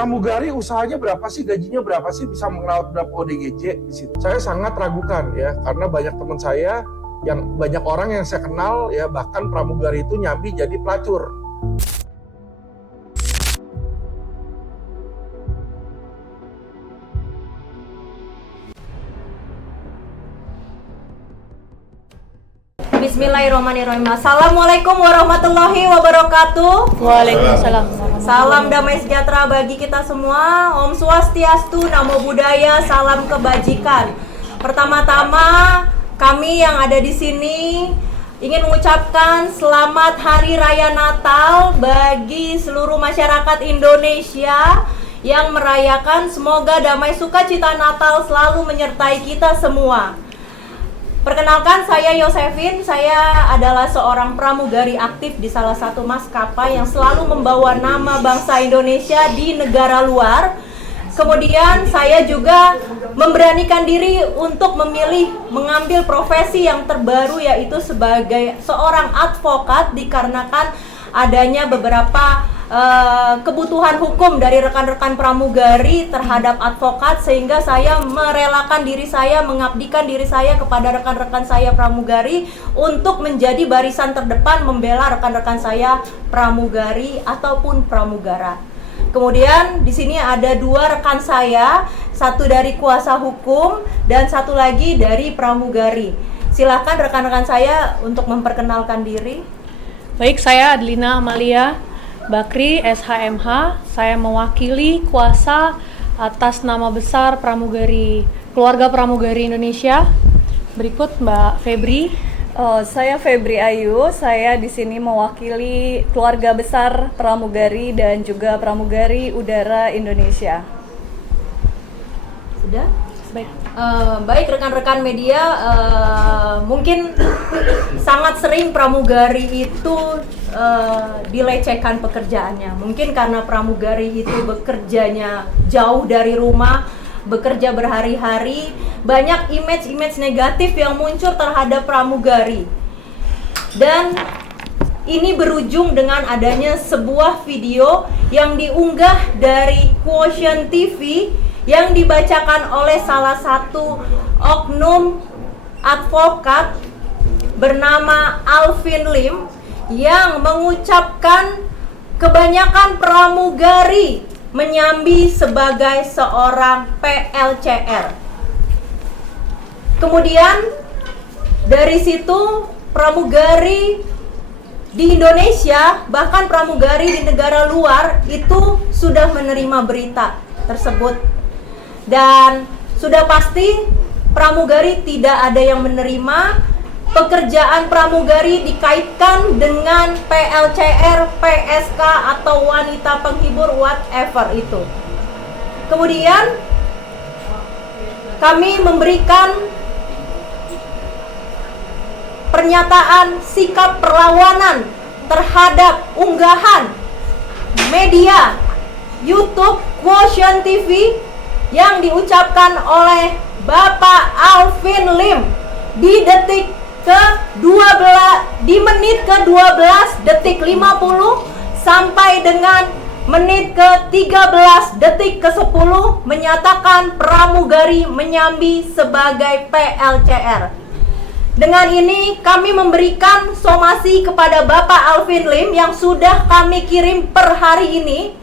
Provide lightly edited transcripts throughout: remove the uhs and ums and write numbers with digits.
pramugari usahanya berapa sih, gajinya berapa sih, bisa mengerawat berapa ODGJ di situ? Saya sangat ragukan ya, karena banyak teman saya yang banyak orang yang saya kenal ya, bahkan pramugari itu nyambi jadi pelacur. Bismillahirrahmanirrahim. Assalamualaikum warahmatullahi wabarakatuh. Waalaikumsalam. Salam damai sejahtera bagi kita semua. Om Swastiastu, Namo Buddhaya, salam kebajikan. Pertama-tama, kami yang ada di sini ingin mengucapkan selamat Hari Raya Natal bagi seluruh masyarakat Indonesia yang merayakan. Semoga damai sukacita Natal selalu menyertai kita semua. Perkenalkan, saya Yosefin. Saya adalah seorang pramugari aktif di salah satu maskapai yang selalu membawa nama bangsa Indonesia di negara luar. Kemudian saya juga memberanikan diri untuk memilih mengambil profesi yang terbaru, yaitu sebagai seorang advokat, dikarenakan adanya beberapa kebutuhan hukum dari rekan-rekan pramugari terhadap advokat, sehingga saya merelakan diri saya, mengabdikan diri saya kepada rekan-rekan saya pramugari untuk menjadi barisan terdepan membela rekan-rekan saya pramugari ataupun pramugara. Kemudian di sini ada dua rekan saya, satu dari kuasa hukum dan satu lagi dari pramugari. Silakan rekan-rekan saya untuk memperkenalkan diri. Baik, saya Adlina Amalia Bakri, SHMH. Saya mewakili kuasa atas nama besar pramugari, keluarga pramugari Indonesia. Berikut Mbak Febri. Saya Febri Ayu. Saya di sini mewakili keluarga besar pramugari dan juga pramugari udara Indonesia. Sudah? Baik. Baik rekan-rekan media, mungkin sangat sering pramugari itu dilecehkan pekerjaannya. Mungkin karena pramugari itu bekerjanya jauh dari rumah, bekerja berhari-hari, banyak image-image negatif yang muncul terhadap pramugari. Dan ini berujung dengan adanya sebuah video yang diunggah dari Quotient TV yang dibacakan oleh salah satu oknum advokat bernama Alvin Lim, yang mengucapkan kebanyakan pramugari menyambi sebagai seorang PLCR. Kemudian dari situ pramugari di Indonesia, bahkan pramugari di negara luar itu sudah menerima berita tersebut. Dan sudah pasti pramugari tidak ada yang menerima. Pekerjaan pramugari dikaitkan dengan PLCR, PSK atau wanita penghibur, whatever itu. Kemudian kami memberikan pernyataan sikap perlawanan terhadap unggahan media YouTube Quotient TV yang diucapkan oleh Bapak Alvin Lim di detik ke-12, di menit ke-12 detik 50 sampai dengan menit ke-13 detik ke-10 menyatakan pramugari menyambi sebagai PLCR. Dengan ini kami memberikan somasi kepada Bapak Alvin Lim yang sudah kami kirim per hari ini.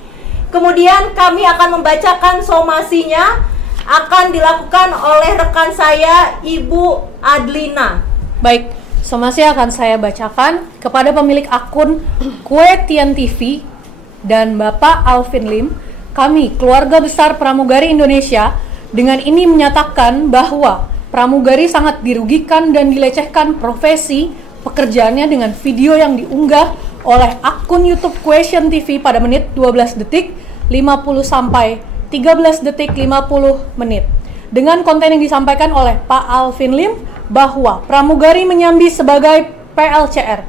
Kemudian kami akan membacakan somasinya, akan dilakukan oleh rekan saya, Ibu Adlina. Baik, somasi akan saya bacakan kepada pemilik akun Quotient TV dan Bapak Alvin Lim. Kami, keluarga besar pramugari Indonesia, dengan ini menyatakan bahwa pramugari sangat dirugikan dan dilecehkan profesi pekerjaannya dengan video yang diunggah oleh akun YouTube Quotient TV pada menit 12 detik 50 sampai 13 detik 50 menit. Dengan konten yang disampaikan oleh Pak Alvin Lim bahwa pramugari menyambi sebagai PLCR.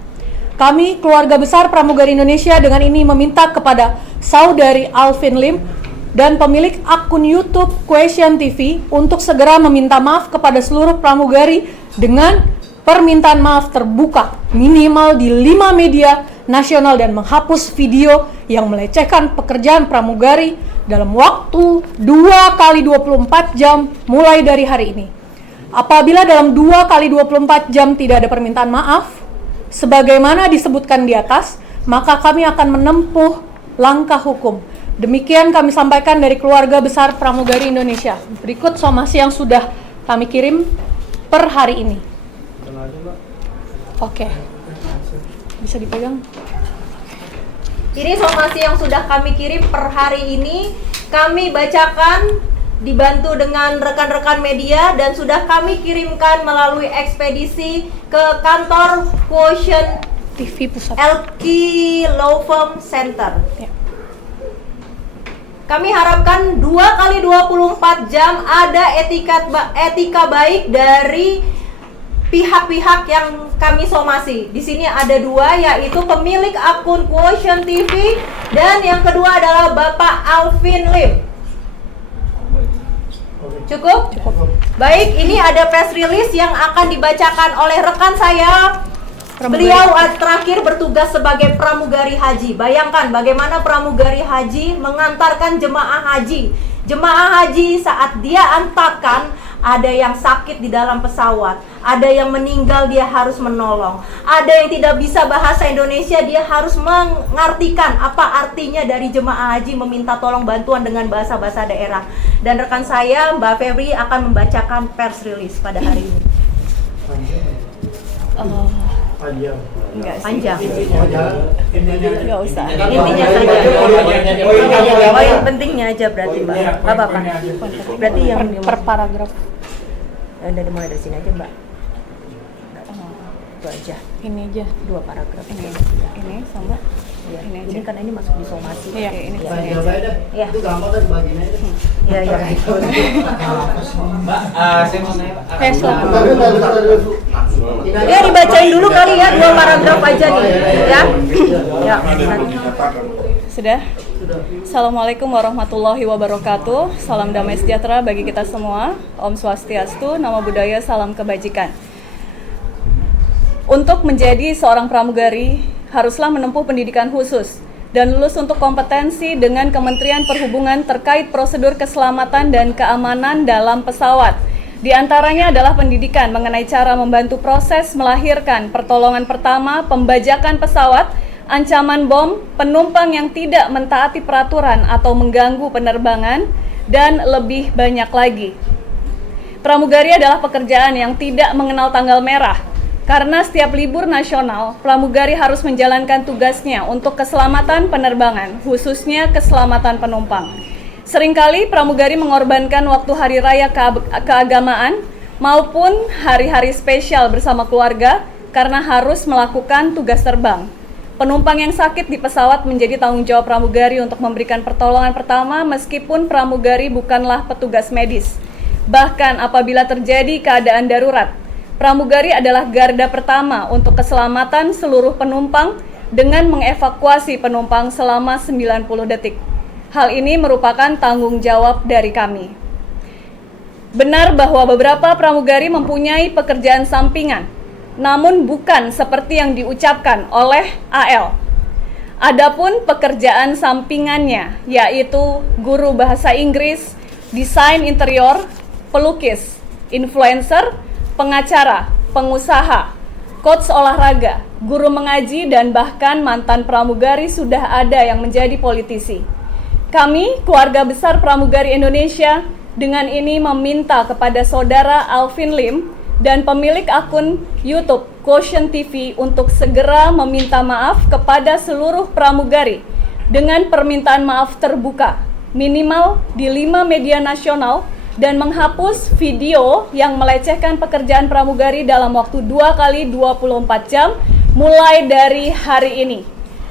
Kami, keluarga besar pramugari Indonesia, dengan ini meminta kepada saudari Alvin Lim dan pemilik akun YouTube Quotient TV untuk segera meminta maaf kepada seluruh pramugari dengan permintaan maaf terbuka minimal di 5 media nasional dan menghapus video yang melecehkan pekerjaan pramugari dalam waktu 2 kali 24 jam mulai dari hari ini. Apabila dalam 2 kali 24 jam tidak ada permintaan maaf, sebagaimana disebutkan di atas, maka kami akan menempuh langkah hukum. Demikian kami sampaikan dari Keluarga Besar Pramugari Indonesia. Berikut somasi yang sudah kami kirim per hari ini. Oke. Bisa dipegang? Ini somasi yang sudah kami kirim per hari ini. Kami bacakan dibantu dengan rekan-rekan media dan sudah kami kirimkan melalui ekspedisi ke kantor Quotient TV Pusat. LQ Law Firm Center. Ya. Kami harapkan 2 kali 24 jam ada etika baik dari pihak-pihak yang kami somasi. Di sini ada 2, yaitu pemilik akun Quotient TV dan yang kedua adalah Bapak Alvin Lim. Cukup? Cukup. Baik, ini ada press release yang akan dibacakan oleh rekan saya. Pramugari. Beliau terakhir bertugas sebagai pramugari haji. Bayangkan bagaimana pramugari haji mengantarkan jemaah haji. Jemaah haji saat dia antarkan, ada yang sakit di dalam pesawat, ada yang meninggal, dia harus menolong, ada yang tidak bisa bahasa Indonesia, dia harus mengartikan apa artinya dari jemaah haji meminta tolong bantuan dengan bahasa-bahasa daerah. Dan rekan saya Mbak Febri akan membacakan press release pada hari ini. Panjang. Nggak usah. Intinya saja. Oh, yang pentingnya aja berarti Mbak. Nggak apa-apa. Berarti yang Per paragraf. udah dimulai dari sini aja Mbak. Itu aja. Ini aja. 2 paragraf. Ini sama Ya, ini aja. ini kan ini masuk di somasi. Iya. Oke, ini Iya. sini Jawab aja. aja. Iya. Itu gampang kan bagiin aja. Iya, iya. Mbak, saya mau nanya Pak. Silakan. Ya dibacain dulu kali ya 2 paragraf aja nih, ya. Ya. Sudah? Assalamualaikum warahmatullahi wabarakatuh. Salam damai sejahtera bagi kita semua. Om Swastiastu, Namo Buddhaya, salam kebajikan. Untuk menjadi seorang pramugari, haruslah menempuh pendidikan khusus dan lulus untuk kompetensi dengan Kementerian Perhubungan terkait prosedur keselamatan dan keamanan dalam pesawat. Di antaranya adalah pendidikan mengenai cara membantu proses melahirkan, pertolongan pertama, pembajakan pesawat, ancaman bom, penumpang yang tidak mentaati peraturan atau mengganggu penerbangan, dan lebih banyak lagi. Pramugari adalah pekerjaan yang tidak mengenal tanggal merah. Karena setiap libur nasional, pramugari harus menjalankan tugasnya untuk keselamatan penerbangan, khususnya keselamatan penumpang. Seringkali pramugari mengorbankan waktu hari raya keagamaan maupun hari-hari spesial bersama keluarga karena harus melakukan tugas terbang. Penumpang yang sakit di pesawat menjadi tanggung jawab pramugari untuk memberikan pertolongan pertama meskipun pramugari bukanlah petugas medis. Bahkan apabila terjadi keadaan darurat, pramugari adalah garda pertama untuk keselamatan seluruh penumpang dengan mengevakuasi penumpang selama 90 detik. Hal ini merupakan tanggung jawab dari kami. Benar bahwa beberapa pramugari mempunyai pekerjaan sampingan, namun bukan seperti yang diucapkan oleh AL. Adapun pekerjaan sampingannya yaitu guru bahasa Inggris, desain interior, pelukis, influencer, pengacara, pengusaha, coach olahraga, guru mengaji, dan bahkan mantan pramugari sudah ada yang menjadi politisi. Kami, Keluarga Besar Pramugari Indonesia, dengan ini meminta kepada Saudara Alvin Lim dan pemilik akun YouTube Quotient TV untuk segera meminta maaf kepada seluruh pramugari dengan permintaan maaf terbuka, minimal di 5 media nasional, dan menghapus video yang melecehkan pekerjaan pramugari dalam waktu 2 kali 24 jam mulai dari hari ini.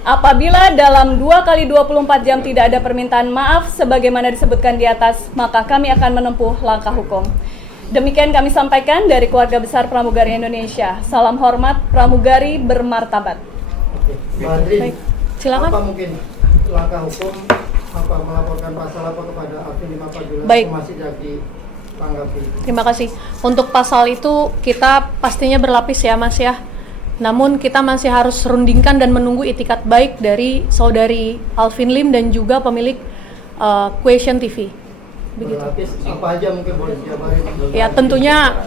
Apabila dalam 2 kali 24 jam tidak ada permintaan maaf sebagaimana disebutkan di atas, maka kami akan menempuh langkah hukum. Demikian kami sampaikan dari Keluarga Besar Pramugari Indonesia. Salam hormat, pramugari bermartabat. Mbak Andri, Baik, silakan. apa mungkin langkah hukum apa melaporkan pasal apa kepada Alvin Lim apabila Baik. masih jadi tanggapi? Terima kasih. Untuk pasal itu kita pastinya berlapis ya Mas ya. Namun kita masih harus rundingkan dan menunggu itikat baik dari saudari Alvin Lim dan juga pemilik Question TV. Begitu. Berarti apa aja mungkin boleh dijabarin? Ya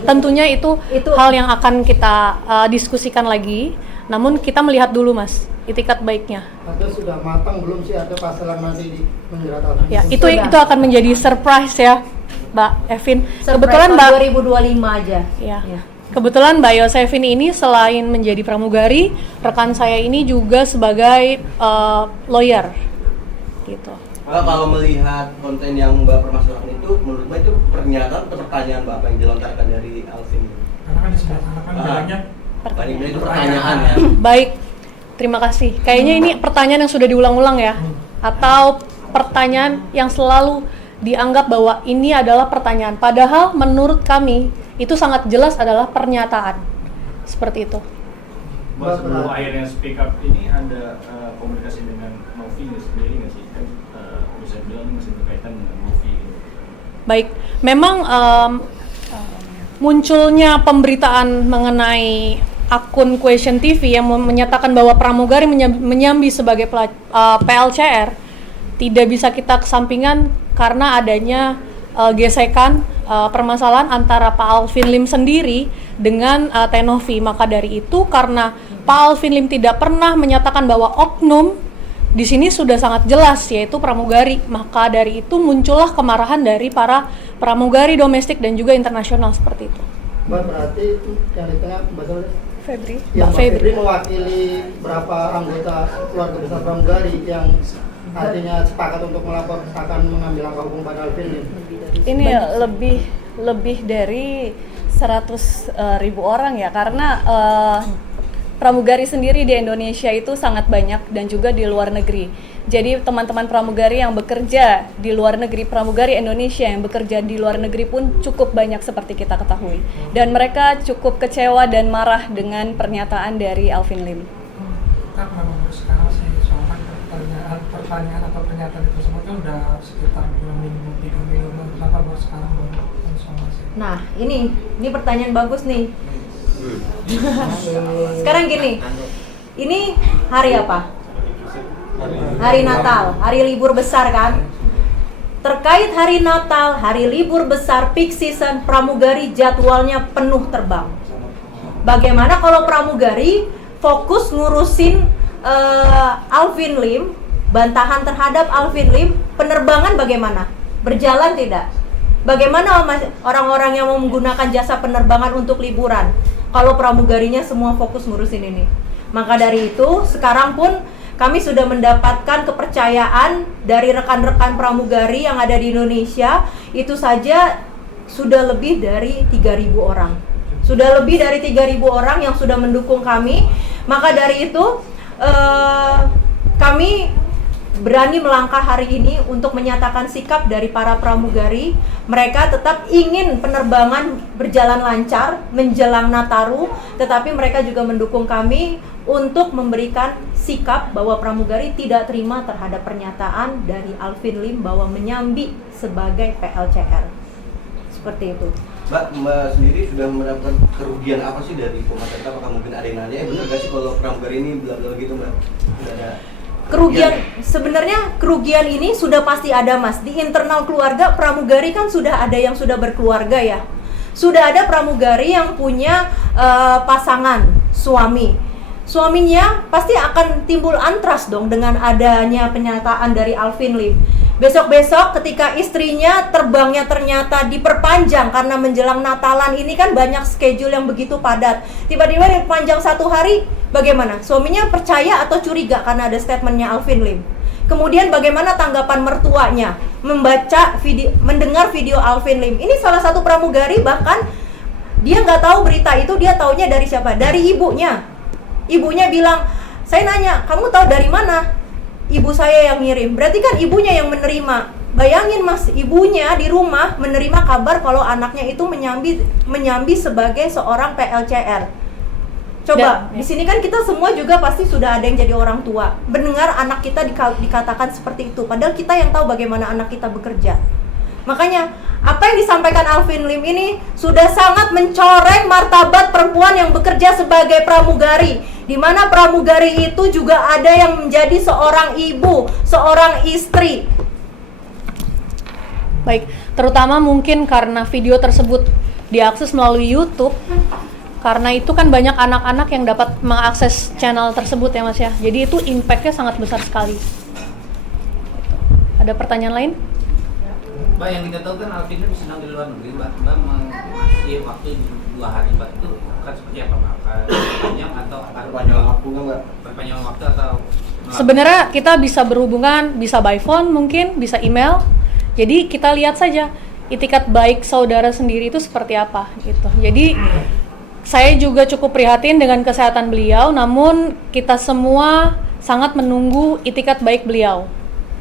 tentunya itu hal yang akan kita diskusikan lagi. Namun kita melihat dulu Mas, itikat baiknya. Atau sudah matang belum sih ada pasal yang nanti menjerat Alvin? Ya, itu akan menjadi surprise ya, Mbak Evin. Kebetulan Mbak 2025 aja. Ya. Kebetulan Mbak Yosefin ini selain menjadi pramugari, rekan saya ini juga sebagai lawyer. Gitu. Mbak, kalau melihat konten yang Mbak permasalahkan itu, menurut Mbak itu pernyataan atau pertanyaan Mbak apa yang dilontarkan dari Alvin? Karena kan di sebelah sana kan bilangnya Itu pertanyaan ya. Baik, terima kasih. Kayaknya ini pertanyaan yang sudah diulang-ulang ya, atau pertanyaan yang selalu dianggap bahwa ini adalah pertanyaan. Padahal menurut kami itu sangat jelas adalah pernyataan. Seperti itu. Mbak, sebelum akhirnya speak up ini ada komunikasi dengan Novi sendiri nggak sih? Kan bisa bilang ini masih berkaitan dengan Novi. Baik, memang munculnya pemberitaan mengenai akun Question TV yang menyatakan bahwa pramugari menyambi sebagai PLCR tidak bisa kita kesampingkan karena adanya gesekan permasalahan antara Pak Alvin Lim sendiri dengan Tenovi. Maka dari itu karena Pak Alvin Lim tidak pernah menyatakan bahwa oknum di sini sudah sangat jelas yaitu pramugari, maka dari itu muncullah kemarahan dari para pramugari domestik dan juga internasional seperti itu. Mbak, berarti yang di tengah Mbak Febri. yang Mbak Febri mewakili berapa anggota keluarga besar pramugari yang artinya sepakat untuk akan mengambil langkah hukum pada Alvin Lim. Ini lebih dari 100.000 orang ya, karena pramugari sendiri di Indonesia itu sangat banyak dan juga di luar negeri. Jadi teman-teman pramugari yang bekerja di luar negeri, pramugari Indonesia yang bekerja di luar negeri pun cukup banyak seperti kita ketahui. Dan mereka cukup kecewa dan marah dengan pernyataan dari Alvin Lim. Kita memang sekarang sih soalnya pertanyaan atau pernyataan itu semua itu udah sekitar 2 minggu, 3 minggu, kenapa baru sekarang baru konsumsi? Nah, ini pertanyaan bagus nih. Sekarang gini, ini hari apa? Hari Natal, hari libur besar kan? Terkait hari Natal, hari libur besar, peak season, pramugari jadwalnya penuh terbang. Bagaimana kalau pramugari fokus ngurusin Alvin Lim, bantahan terhadap Alvin Lim, penerbangan bagaimana? Berjalan tidak? Bagaimana orang-orang yang mau menggunakan jasa penerbangan untuk liburan kalau pramugarinya semua fokus ngurusin ini? Maka dari itu, sekarang pun kami sudah mendapatkan kepercayaan dari rekan-rekan pramugari yang ada di Indonesia. Itu saja sudah lebih dari 3.000 orang. Sudah lebih dari 3.000 orang yang sudah mendukung kami. Maka dari itu kami berani melangkah hari ini untuk menyatakan sikap dari para pramugari. Mereka tetap ingin penerbangan berjalan lancar menjelang Nataru, tetapi mereka juga mendukung kami untuk memberikan sikap bahwa pramugari tidak terima terhadap pernyataan dari Alvin Lim bahwa menyambi sebagai PLCR. Seperti itu. Mbak sendiri sudah mendapatkan kerugian apa sih dari pemerintah? Apakah mungkin ada yang nanya, benar gak sih kalau pramugari ini bla-bla gitu Mbak? Sudah ada kerugian, sebenarnya kerugian ini sudah pasti ada Mas. Di internal keluarga pramugari kan sudah ada yang sudah berkeluarga ya. Sudah ada pramugari yang punya pasangan, suaminya pasti akan timbul antras dong dengan adanya pernyataan dari Alvin Lim. Besok-besok ketika istrinya terbangnya ternyata diperpanjang karena menjelang Natalan, ini kan banyak schedule yang begitu padat. Tiba-tiba diperpanjang 1 hari, bagaimana? Suaminya percaya atau curiga karena ada statementnya Alvin Lim? Kemudian bagaimana tanggapan mertuanya mendengar video Alvin Lim? Ini salah satu pramugari bahkan dia nggak tahu berita itu, dia taunya dari siapa? Dari ibunya. Ibunya bilang, saya nanya, kamu tahu dari mana? Ibu saya yang ngirim. Berarti kan ibunya yang menerima. Bayangin Mas, ibunya di rumah menerima kabar kalau anaknya itu menyambi sebagai seorang PLCR. Coba, di sini kan kita semua juga pasti sudah ada yang jadi orang tua. Mendengar anak kita dikatakan seperti itu, padahal kita yang tahu bagaimana anak kita bekerja. Makanya apa yang disampaikan Alvin Lim ini sudah sangat mencoreng martabat perempuan yang bekerja sebagai pramugari, di mana pramugari itu juga ada yang menjadi seorang ibu, seorang istri. Baik, terutama mungkin karena video tersebut diakses melalui YouTube, karena itu kan banyak anak-anak yang dapat mengakses channel tersebut ya Mas ya. Jadi itu impact-nya sangat besar sekali. Ada pertanyaan lain? Mbak, yang kita tahu kan Alvin Lim sedang di luar negeri, Mbak masih waktu 2 hari, Mbak, itu akan seperti apa, Mbak? Panjang atau akan Perpanjangan waktu nggak, Mbak? perpanjangan waktu atau Sebenarnya kita bisa berhubungan, bisa by phone mungkin, bisa email. Jadi kita lihat saja itikat baik saudara sendiri itu seperti apa gitu. Jadi saya juga cukup prihatin dengan kesehatan beliau, namun kita semua sangat menunggu itikat baik beliau.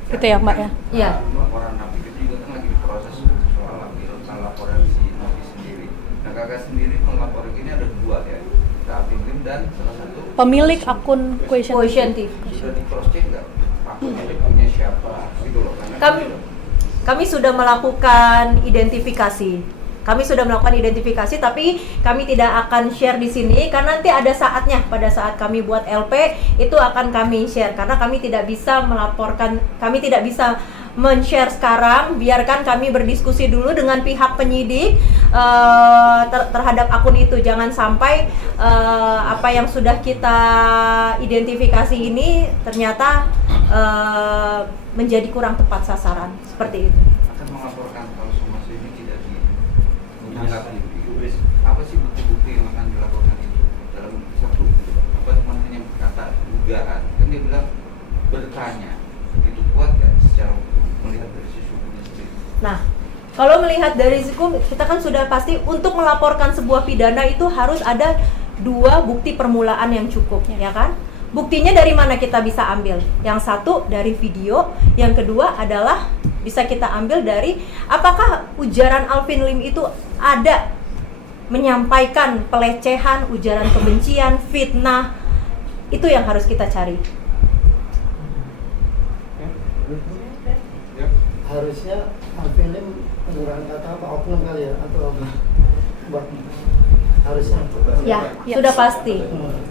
Gitu ya, Mbak ya? Iya. Laporan Napi itu juga kan lagi diproses soal laporan si Napi sendiri. Nah, kakak sendiri melapor ini ada 2 ya, Alvin Lim dan salah satu Pemilik akun Question TV. sudah di cross check nggak akunnya dia punya siapa gitu loh? Karena Kami sudah melakukan identifikasi. Tapi kami tidak akan share di sini karena nanti ada saatnya, pada saat kami buat LP itu akan kami share, karena kami tidak bisa melaporkan, kami tidak bisa men-share sekarang. Biarkan kami berdiskusi dulu dengan pihak penyidik terhadap akun itu. Jangan sampai apa yang sudah kita identifikasi ini ternyata menjadi kurang tepat sasaran, seperti itu. akan melaporkan kalau semua ini tidak ditindaklanjuti. Apa sih bukti-bukti yang akan dilakukan itu dalam satu gitu? Apa cuma hanya berkata dugaan? Kan dia bilang bertanya, itu kuat nggak secara hukum melihat dari sisi hukumnya sendiri? Nah, kalau melihat dari hukum, kita kan sudah pasti untuk melaporkan sebuah pidana itu harus ada 2 bukti permulaan yang cukup, ya kan? Buktinya dari mana kita bisa ambil? Yang satu dari video, yang kedua adalah bisa kita ambil dari apakah ujaran Alvin Lim itu ada menyampaikan pelecehan, ujaran kebencian, fitnah. Itu yang harus kita cari. Harusnya Alvin Lim menggunakan kata apa, oknum kali ya, atau apa? Mbak, harusnya. Ya, sudah pasti.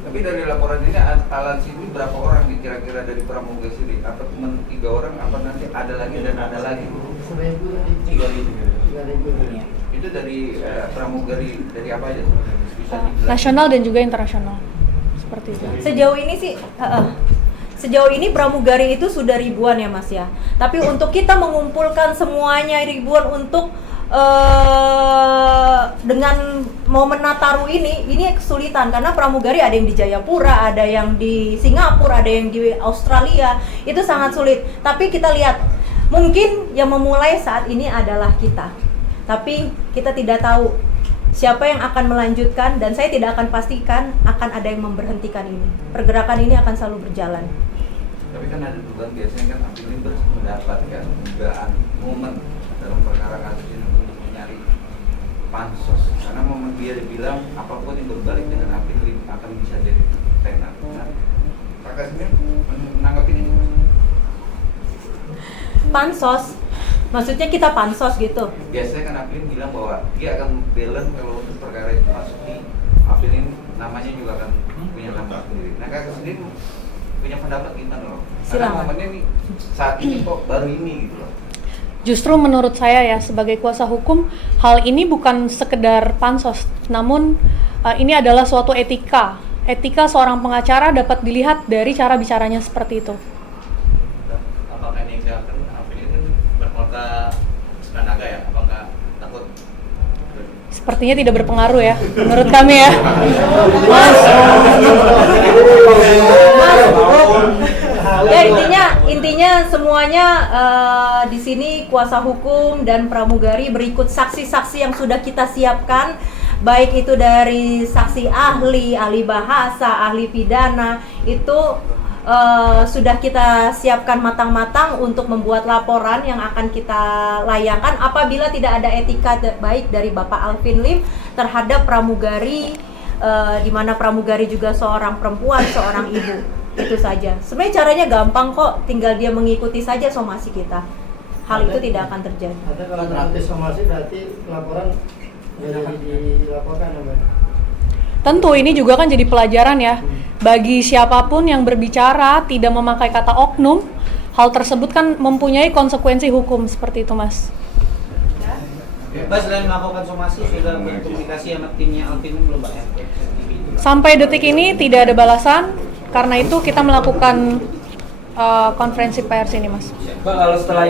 Tapi dari laporan ini alat sini berapa orang kira-kira dari pramugari sini? Apa cuma 3 orang? Apa nanti ada lagi dan ada lagi? 1.000 tadi. 3.000. Itu dari pramugari dari apa aja? Bisa dibilang. Nasional dan juga internasional. Seperti itu. Sejauh ini pramugari itu sudah ribuan ya Mas ya. Tapi untuk kita mengumpulkan semuanya ribuan untuk dengan momen Nataru ini kesulitan karena pramugari ada yang di Jayapura, ada yang di Singapura, ada yang di Australia. Itu sangat sulit. Tapi kita lihat, mungkin yang memulai saat ini adalah kita. Tapi kita tidak tahu siapa yang akan melanjutkan, dan saya tidak akan pastikan akan ada yang memberhentikan ini. Pergerakan ini akan selalu berjalan. Tapi kan ada dugaan biasanya kan Alvin Lim mendapatkan dugaan momen dalam perkara kasus ini untuk mencari pansos, karena momen dia bilang apapun yang berbalik dengan Alvin Lim akan bisa jadi tenar. Nah, kakak sendiri menanggapi ini? Pansos, maksudnya kita pansos gitu. Biasanya kan Alvin Lim bilang bahwa dia akan balance kalau untuk perkara itu masuk di Alvin Lim, namanya juga akan punya nama sendiri. Nah, kakak sendiri punya pendapat gimana loh? Karena Silakan. momennya nih saat ini kok baru ini gitu loh. Justru menurut saya ya, sebagai kuasa hukum, hal ini bukan sekedar pansos, namun ini adalah suatu etika. Etika seorang pengacara dapat dilihat dari cara bicaranya seperti itu. apakah ini kelihatan Alvin Lim kan berkeluarga Sukanaga ya? Apa nggak takut? Sepertinya tidak berpengaruh ya, menurut kami ya. Ya intinya semuanya di sini kuasa hukum dan pramugari berikut saksi-saksi yang sudah kita siapkan, baik itu dari saksi ahli bahasa, ahli pidana, itu sudah kita siapkan matang-matang untuk membuat laporan yang akan kita layangkan apabila tidak ada etika baik dari Bapak Alvin Lim terhadap pramugari, di mana pramugari juga seorang perempuan, seorang ibu. Itu saja. Sebenarnya caranya gampang kok, tinggal dia mengikuti saja somasi kita. hal itu tidak akan terjadi. Ada kalau nanti somasi berarti laporan jadi dilaporkan ya, Mbak? Tentu ini juga kan jadi pelajaran ya bagi siapapun yang berbicara tidak memakai kata oknum. Hal tersebut kan mempunyai konsekuensi hukum seperti itu, Mas. Mbak, selain melakukan somasi, sudah berkomunikasi sama timnya Alvin belum, Mbak? Sampai detik ini tidak ada balasan, karena itu kita melakukan konferensi pers ini, Mas. Mbak, kalau setelah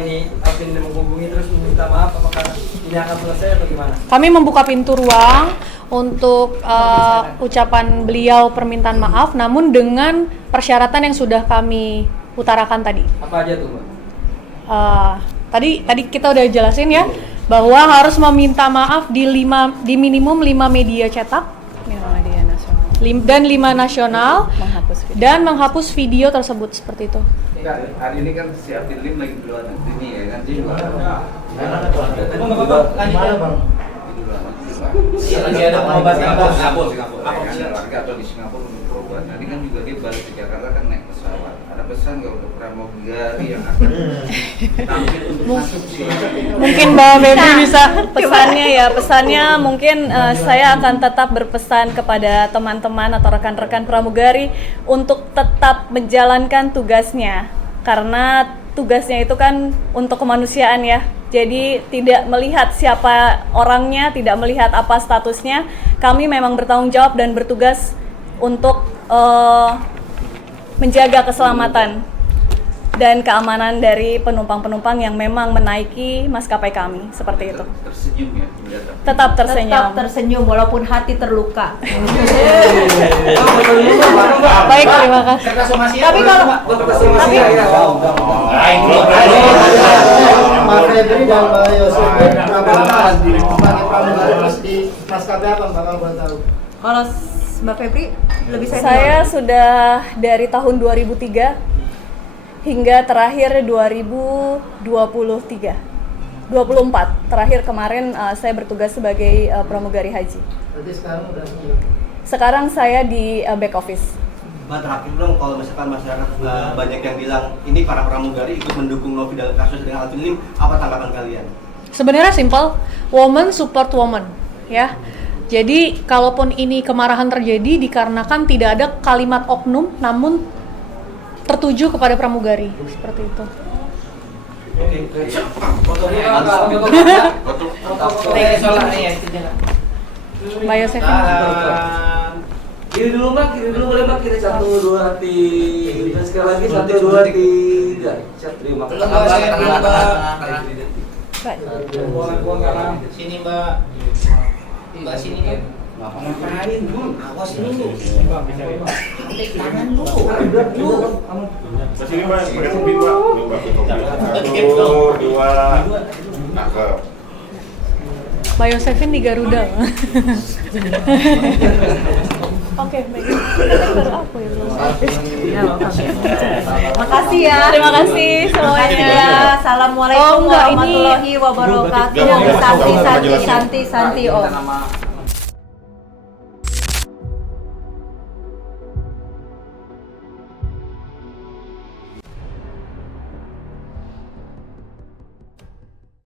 ini Alvin menghubungi terus meminta maaf, apakah ini akan selesai atau gimana? Kami membuka pintu ruang untuk ucapan beliau permintaan maaf, namun dengan persyaratan yang sudah kami utarakan tadi. Apa aja tuh, Mbak? Tadi kita udah jelasin ya bahwa harus meminta maaf di minimum 5 media cetak dan 5 nasional dan menghapus video tersebut seperti itu. Enggak, hari ini kan si Alvin Lim lagi di luar negeri nih ya kan, dia juga Iya, lagi ada pengobatan di Singapura. ada warga atau di Singapura untuk berobat. Nanti kan juga dia balik ke Jakarta kan naik pesawat. Ada pesan nggak untuk pramugari yang akan tampil untuk masuk sih? Mungkin Mbak Febri bisa Pesannya mungkin saya akan tetap berpesan kepada teman-teman atau rekan-rekan pramugari untuk tetap menjalankan tugasnya, karena tugasnya itu kan untuk kemanusiaan ya. Jadi tidak melihat siapa orangnya, tidak melihat apa statusnya, kami memang bertanggung jawab dan bertugas untuk menjaga keselamatan dan keamanan dari penumpang-penumpang yang memang menaiki maskapai kami, seperti itu. Tersenyum ya, mendatang. Tetap tersenyum. Tetap tersenyum walaupun hati terluka. Baik, terima kasih. Tapi kalau Mas Febri dan Mbak Yosef berapa lama sebagai pramugari terus di maskapai apa, Mbak, kalau boleh tahu? kalau Mbak Febri lebih Saya sudah dari tahun 2003 hingga terakhir 2024. Terakhir kemarin saya bertugas sebagai pramugari haji. Berarti sekarang udah Sekarang saya di back office. Mbak, terakhir dong, kalau misalkan masyarakat banyak yang bilang ini para pramugari ikut mendukung Novi dalam kasus dengan Alvin Lim, apa tanggapan kalian? Sebenarnya simple, woman support woman, ya. Jadi kalaupun ini kemarahan terjadi dikarenakan tidak ada kalimat oknum, namun tertuju kepada pramugari, seperti itu. Mbak Yosef. Kiri dulu Mbak, kiri dulu boleh Mbak, kiri 1, 2, 3. Dan sekali lagi 1, 2, 3. Terima kasih. Sini Mbak. Mbak sini ya. Ngapain dulu? Awas dulu. Tangan dulu. Sini Mbak, pakai topi Mbak. Satu, dua, nangkep. Mbak Yosefin di Garuda. Oke, baik. Baru aku ya belum. Makasih ya. Terima kasih semuanya. Assalamualaikum warahmatullahi wabarakatuh. Santi.